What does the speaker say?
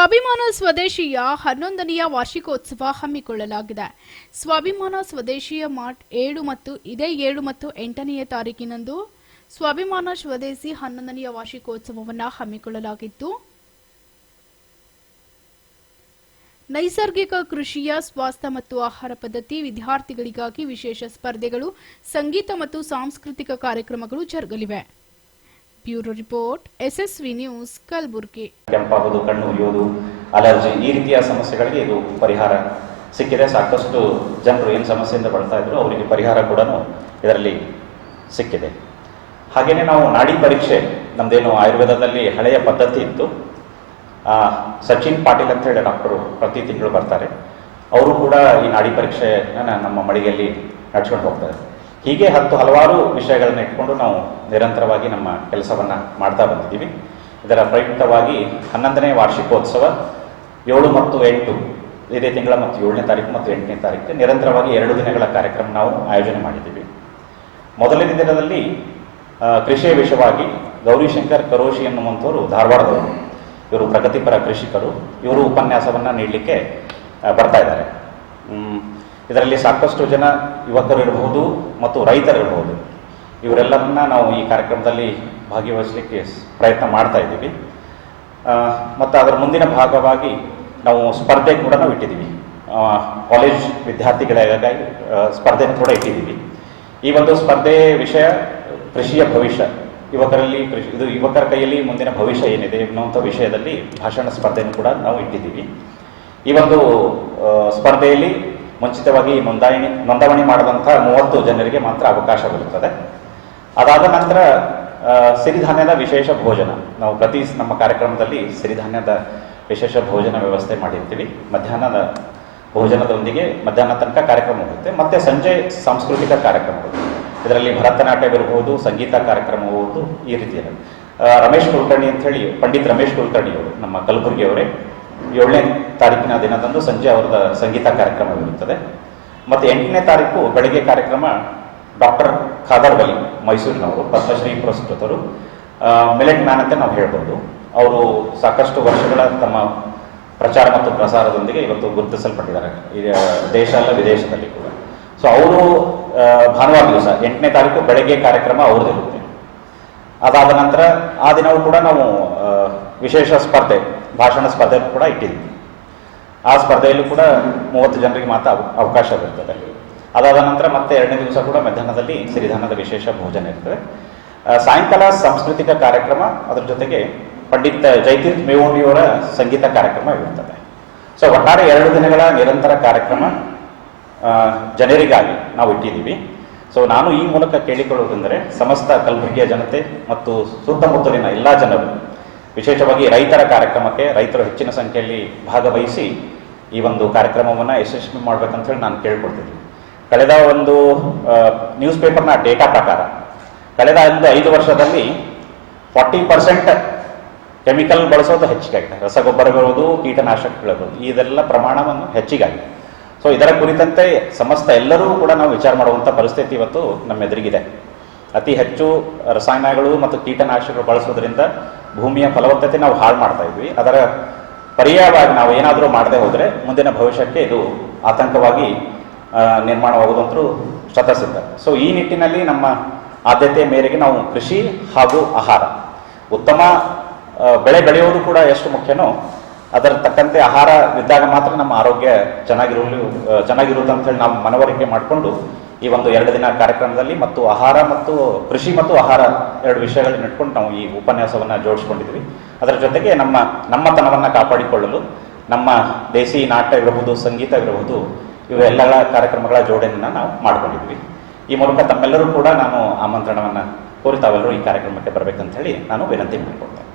ಸ್ವಾಭಿಮಾನ ಸ್ವದೇಶಿಯ ಹನ್ನೊಂದನೆಯ ವಾರ್ಷಿಕೋತ್ಸವ ಹಮ್ಮಿಕೊಳ್ಳಲಾಗಿದೆ. ಸ್ವಾಭಿಮಾನ ಸ್ವದೇಶಿಯ ಮಾರ್ಟ್ ಏಳು ಮತ್ತು ಇದೇ ಏಳು ಮತ್ತು ಎಂಟನೆಯ ತಾರೀಕಿನಂದು ಸ್ವಾಭಿಮಾನ ಸ್ವದೇಶಿ ಹನ್ನೊಂದನೆಯ ವಾರ್ಷಿಕೋತ್ಸವವನ್ನು ಹಮ್ಮಿಕೊಳ್ಳಲಾಗಿತ್ತು. ನೈಸರ್ಗಿಕ ಕೃಷಿಯ ಸ್ವಾಸ್ಥ್ಯ ಮತ್ತು ಆಹಾರ ಪದ್ಧತಿ ವಿದ್ಯಾರ್ಥಿಗಳಿಗಾಗಿ ವಿಶೇಷ ಸ್ಪರ್ಧೆಗಳು, ಸಂಗೀತ ಮತ್ತು ಸಾಂಸ್ಕೃತಿಕ ಕಾರ್ಯಕ್ರಮಗಳು ಜರುಗಲಿವೆ. Bureau report, SSV news, Kalaburagi. ಕೆಂಪಾಗೋದು ಕಣ್ಣು ಉರಿಯೋದು ಅಲರ್ಜಿ, ಈ ರೀತಿಯ ಸಮಸ್ಯೆಗಳಿಗೆ ಇದು ಪರಿಹಾರ ಸಿಕ್ಕಿದೆ. ಸಾಕಷ್ಟು ಜನರು ಏನು ಸಮಸ್ಯೆಯಿಂದ ಬಳಲ್ತಾ ಇದ್ರು ಅವರಿಗೆ ಪರಿಹಾರ ಕೂಡ ಇದರಲ್ಲಿ ಸಿಕ್ಕಿದೆ. ಹಾಗೆಯೇ ನಾವು ನಾಡಿ ಪರೀಕ್ಷೆ ನಮ್ಮದೇನು ಆಯುರ್ವೇದದಲ್ಲಿ ಹಳೆಯ ಪದ್ಧತಿ ಇತ್ತು. ಸಚಿನ್ ಪಾಟೀಲ್ ಅಂತ ಹೇಳಿ ಡಾಕ್ಟರು ಪ್ರತಿ ತಿಂಗಳು ಬರ್ತಾರೆ. ಅವರು ಕೂಡ ಈ ನಾಡಿ ಪರೀಕ್ಷೆನ ನಮ್ಮ ಮಳಿಗೆಯಲ್ಲಿ ನಡ್ಸ್ಕೊಂಡು ಹೋಗ್ತಾರೆ. ಹೀಗೆ ಹತ್ತು ಹಲವಾರು ವಿಷಯಗಳನ್ನ ಇಟ್ಕೊಂಡು ನಾವು ನಿರಂತರವಾಗಿ ನಮ್ಮ ಕೆಲಸವನ್ನು ಮಾಡ್ತಾ ಬಂದಿದ್ದೀವಿ. ಇದರ ಪ್ರಯುಕ್ತವಾಗಿ ಹನ್ನೊಂದನೇ ವಾರ್ಷಿಕೋತ್ಸವ ಏಳು ಮತ್ತು ಎಂಟು, ಇದೇ ತಿಂಗಳ ಮತ್ತು ಏಳನೇ ತಾರೀಕು ಮತ್ತು ಎಂಟನೇ ತಾರೀಕು ನಿರಂತರವಾಗಿ ಎರಡು ದಿನಗಳ ಕಾರ್ಯಕ್ರಮ ನಾವು ಆಯೋಜನೆ ಮಾಡಿದ್ದೀವಿ. ಮೊದಲನೇ ದಿನದಲ್ಲಿ ಕೃಷಿಯ ವಿಷಯವಾಗಿ ಗೌರಿಶಂಕರ್ ಕರೋಶಿ ಎನ್ನುವಂಥವರು ಧಾರವಾಡದವರು. ಇವರು ಪ್ರಗತಿಪರ ಕೃಷಿಕರು. ಇವರು ಉಪನ್ಯಾಸವನ್ನು ನೀಡಲಿಕ್ಕೆ ಬರ್ತಾ ಇದ್ದಾರೆ. ಇದರಲ್ಲಿ ಸಾಕಷ್ಟು ಜನ ಯುವಕರು ಇರಬಹುದು ಮತ್ತು ರೈತರು ಇರಬಹುದು. ಇವರೆಲ್ಲರನ್ನ ನಾವು ಈ ಕಾರ್ಯಕ್ರಮದಲ್ಲಿ ಭಾಗವಹಿಸಲಿಕ್ಕೆ ಪ್ರಯತ್ನ ಮಾಡ್ತಾ ಇದ್ದೀವಿ. ಮತ್ತು ಅದರ ಮುಂದಿನ ಭಾಗವಾಗಿ ನಾವು ಸ್ಪರ್ಧೆ ಕೂಡ ನಾವು ಇಟ್ಟಿದ್ದೀವಿ. ಕಾಲೇಜ್ ವಿದ್ಯಾರ್ಥಿಗಳಿಗಾಗಿ ಸ್ಪರ್ಧೆ ಕೂಡ ಇಟ್ಟಿದ್ದೀವಿ. ಈ ಒಂದು ಸ್ಪರ್ಧೆ ವಿಷಯ ಕೃಷಿಯ ಭವಿಷ್ಯ. ಯುವಕರಲ್ಲಿ ಕೃಷಿ, ಇದು ಯುವಕರ ಕೈಯಲ್ಲಿ ಮುಂದಿನ ಭವಿಷ್ಯ ಏನಿದೆ ಎನ್ನುವಂಥ ವಿಷಯದಲ್ಲಿ ಭಾಷಣ ಸ್ಪರ್ಧೆಯನ್ನು ಕೂಡ ನಾವು ಇಟ್ಟಿದ್ದೀವಿ. ಈ ಒಂದು ಸ್ಪರ್ಧೆಯಲ್ಲಿ ಮುಂಚಿತವಾಗಿ ನೋಂದಾವಣಿ ನೋಂದಣಿ ಮಾಡಿದಂಥ ಮೂವತ್ತು ಜನರಿಗೆ ಮಾತ್ರ ಅವಕಾಶ ಬರುತ್ತದೆ. ಅದಾದ ನಂತರ ಸಿರಿಧಾನ್ಯದ ವಿಶೇಷ ಭೋಜನ. ನಾವು ಪ್ರತಿ ನಮ್ಮ ಕಾರ್ಯಕ್ರಮದಲ್ಲಿ ಸಿರಿಧಾನ್ಯದ ವಿಶೇಷ ಭೋಜನ ವ್ಯವಸ್ಥೆ ಮಾಡಿರ್ತೀವಿ. ಮಧ್ಯಾಹ್ನದ ಭೋಜನದೊಂದಿಗೆ ಮಧ್ಯಾಹ್ನ ತನಕ ಕಾರ್ಯಕ್ರಮ ಹೋಗುತ್ತೆ. ಮತ್ತು ಸಂಜೆ ಸಾಂಸ್ಕೃತಿಕ ಕಾರ್ಯಕ್ರಮಗಳು ಇದರಲ್ಲಿ ಭರತನಾಟ್ಯವಿರಬಹುದು ಸಂಗೀತ ಕಾರ್ಯಕ್ರಮ ಹೋಗುವುದು ಈ ರೀತಿಯಲ್ಲಿ. ರಮೇಶ್ ಕುಲಕರ್ಣಿ ಹೇಳಿ ಪಂಡಿತ್ ರಮೇಶ್ ಕುಲಕರ್ಣಿಯವರು, ನಮ್ಮ ಕಲಬುರಗಿಯವರೇ ಏಳನೇ ತಾರೀಕಿನ ದಿನದಂದು ಸಂಜೆ ಅವರದ ಸಂಗೀತ ಕಾರ್ಯಕ್ರಮವಿರುತ್ತದೆ. ಮತ್ತು ಎಂಟನೇ ತಾರೀಕು ಬೆಳಗ್ಗೆ ಕಾರ್ಯಕ್ರಮ ಡಾಕ್ಟರ್ ಖಾದರ್ ಬಲಿ ಮೈಸೂರಿನವರು, ಪದ್ಮಶ್ರೀ ಪುರಸ್ಕೃತರು. ಮಿಲೆಟ್ ಮ್ಯಾನ್ ಅಂತ ನಾವು ಹೇಳ್ಬೋದು. ಅವರು ಸಾಕಷ್ಟು ವರ್ಷಗಳ ತಮ್ಮ ಪ್ರಚಾರ ಮತ್ತು ಪ್ರಸಾರದೊಂದಿಗೆ ಇವತ್ತು ಗುರುತಿಸಲ್ಪಟ್ಟಿದ್ದಾರೆ. ದೇಶ ಅಲ್ಲ, ವಿದೇಶದಲ್ಲಿ ಕೂಡ. ಸೊ ಅವರು ಭಾನುವಾರ ದಿವಸ, ಎಂಟನೇ ತಾರೀಕು ಬೆಳಗ್ಗೆ ಕಾರ್ಯಕ್ರಮ ಅವ್ರದ್ದಿರುತ್ತೆ ಅದಾದ ನಂತರ ಆ ದಿನವೂ ಕೂಡ ನಾವು ವಿಶೇಷ ಸ್ಪರ್ಧೆ ಭಾಷಣ ಸ್ಪರ್ಧೆ ಕೂಡ ಇಟ್ಟಿದ್ವಿ. ಆ ಸ್ಪರ್ಧೆಯಲ್ಲೂ ಕೂಡ ಮೂವತ್ತು ಜನರಿಗೆ ಮಾತ್ರ ಅವಕಾಶ ಅವಕಾಶವಿರ್ತದೆ ಅದಾದ ನಂತರ ಮತ್ತೆ ಎರಡನೇ ದಿವಸ ಕೂಡ ಮಧ್ಯಾಹ್ನದಲ್ಲಿ ಸಿರಿಧಾನದ ವಿಶೇಷ ಭೋಜನ ಇರ್ತದೆ. ಸಾಯಂಕಾಲ ಸಾಂಸ್ಕೃತಿಕ ಕಾರ್ಯಕ್ರಮ, ಅದರ ಜೊತೆಗೆ ಪಂಡಿತ್ ಜೈತೀರ್ಥ ಮೇವೋಂಡಿಯವರ ಸಂಗೀತ ಕಾರ್ಯಕ್ರಮ ಇರುತ್ತದೆ. ಸೊ, ಒಟ್ಟಾರೆ ಎರಡು ದಿನಗಳ ನಿರಂತರ ಕಾರ್ಯಕ್ರಮ ಜನರಿಗಾಗಿ ನಾವು ಇಟ್ಟಿದ್ದೀವಿ. ಸೊ, ನಾನು ಈ ಮೂಲಕ ಕೇಳಿಕೊಳ್ಳುವುದೆಂದರೆ ಸಮಸ್ತ ಕಲಬುರಗಿಯ ಜನತೆ ಮತ್ತು ಸುತ್ತಮುತ್ತಲಿನ ಎಲ್ಲ ಜನರು ವಿಶೇಷವಾಗಿ ರೈತರ ಕಾರ್ಯಕ್ರಮಕ್ಕೆ ರೈತರು ಹೆಚ್ಚಿನ ಸಂಖ್ಯೆಯಲ್ಲಿ ಭಾಗವಹಿಸಿ ಈ ಒಂದು ಕಾರ್ಯಕ್ರಮವನ್ನು ಯಶಸ್ವಿ ಮಾಡ್ಬೇಕಂತ ಹೇಳಿ ನಾನು ಕೇಳ್ಕೊಡ್ತೀನಿ ಕಳೆದ ಒಂದು ನ್ಯೂಸ್ ಪೇಪರ್ನ ಡೇಟಾ ಪ್ರಕಾರ ಕಳೆದ ಒಂದು ಐದು ವರ್ಷದಲ್ಲಿ ಫಾರ್ಟಿ ಪರ್ಸೆಂಟ್ ಕೆಮಿಕಲ್ ಬಳಸೋದು ಹೆಚ್ಚಿಗಾಗಿದೆ. ರಸಗೊಬ್ಬರಗಳು ಕೀಟನಾಶಕಗಳು ಇದೆಲ್ಲ ಪ್ರಮಾಣವನ್ನು ಹೆಚ್ಚಿಗಾಗಿದೆ. ಸೊ ಇದರ ಕುರಿತಂತೆ ಸಮಸ್ತ ಎಲ್ಲರೂ ಕೂಡ ನಾವು ವಿಚಾರ ಮಾಡುವಂಥ ಪರಿಸ್ಥಿತಿ ಇವತ್ತು ನಮ್ಮ ಎದುರಿಗಿದೆ ಅತಿ ಹೆಚ್ಚು ರಸಾಯನಗಳು ಮತ್ತು ಕೀಟನಾಶಕಗಳು ಬಳಸೋದ್ರಿಂದ ಭೂಮಿಯ ಫಲವತ್ತತೆ ನಾವು ಹಾಳು ಮಾಡ್ತಾ ಇದ್ವಿ. ಅದರ ಪರ್ಯಾಯವಾಗಿ ನಾವು ಏನಾದರೂ ಮಾಡದೆ ಹೋದರೆ ಮುಂದಿನ ಭವಿಷ್ಯಕ್ಕೆ ಇದು ಆತಂಕವಾಗಿ ನಿರ್ಮಾಣವಾಗುವುದಂತೂ ಶತಸಿದ್ಧ ಸೊ ಈ ನಿಟ್ಟಿನಲ್ಲಿ ನಮ್ಮ ಆದ್ಯತೆಯ ಮೇರೆಗೆ ನಾವು ಕೃಷಿ ಹಾಗೂ ಆಹಾರ, ಉತ್ತಮ ಬೆಳೆ ಬೆಳೆಯೋದು ಕೂಡ ಎಷ್ಟು ಮುಖ್ಯನೋ ಅದರ ತಕ್ಕಂತೆ ಆಹಾರ ಇದ್ದಾಗ ಮಾತ್ರ ನಮ್ಮ ಆರೋಗ್ಯ ಚೆನ್ನಾಗಿರಲು ಚೆನ್ನಾಗಿರುತ್ತೆ ಅಂತ ಹೇಳಿ ನಾವು ಮನವರಿಕೆ ಮಾಡಿಕೊಂಡು ಈ ಒಂದು ಎರಡು ದಿನ ಕಾರ್ಯಕ್ರಮದಲ್ಲಿ ಮತ್ತು ಆಹಾರ ಮತ್ತು ಕೃಷಿ ಮತ್ತು ಆಹಾರ ಎರಡು ವಿಷಯಗಳನ್ನ ಇಟ್ಕೊಂಡು ನಾವು ಈ ಉಪನ್ಯಾಸವನ್ನು ಜೋಡಿಸ್ಕೊಂಡಿದ್ವಿ ಅದರ ಜೊತೆಗೆ ನಮ್ಮ, ನಮ್ಮತನವನ್ನು ಕಾಪಾಡಿಕೊಳ್ಳಲು, ನಮ್ಮ ದೇಸಿ ನಾಟ್ಯ ಇರಬಹುದು ಸಂಗೀತ ಇರಬಹುದು ಇವೆಲ್ಲ ಕಾರ್ಯಕ್ರಮಗಳ ಜೋಡಣೆಯನ್ನು ನಾವು ಮಾಡಿಕೊಂಡಿದ್ವಿ ಈ ಮೂಲಕ ತಮ್ಮೆಲ್ಲರೂ ಕೂಡ ನಾನು ಆಮಂತ್ರಣವನ್ನು ಕೋರಿ ತಾವೆಲ್ಲರೂ ಈ ಕಾರ್ಯಕ್ರಮಕ್ಕೆ ಬರಬೇಕಂತ ಹೇಳಿ ನಾನು ವಿನಂತಿ ಮಾಡಿಕೊಳ್ತೇನೆ.